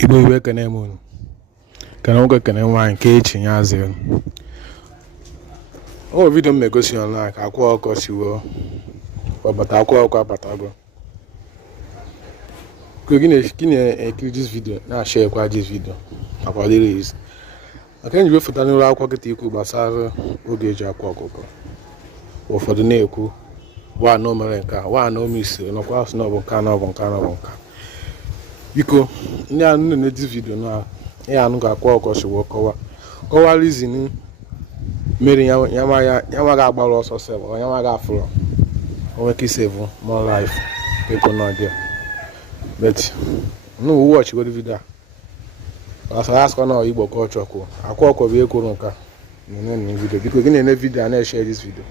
Igbo iwe kene munu kana nwoke kene nwaanyị nke echinye azịrị. O video m egosi online ka akwa ọkọ siwo ọbata akwa ọkọ abatago. Kini ekiri this video na share kwa this video akwa lyrics. Aka nyi foto n'ụlọ akwa kịta ikwu gbasara oge eji akwa ọkụkọ. Ụfọdụ na-ekwu wa no mere nke a wa no miss nọkwa asụ na ọ bụ nka. Biko ndị a nne this video na ya anu ga akwa ọkọ siwo kọwa reason mere ya ga agbara ọsọ sef ya ma ga afụrụ o nwere save more life people no there but no watch go the video as ask na Igbo culture ko akwa ọkọ bụ ekwuru nka nene video biko gị na-ene video na share this video.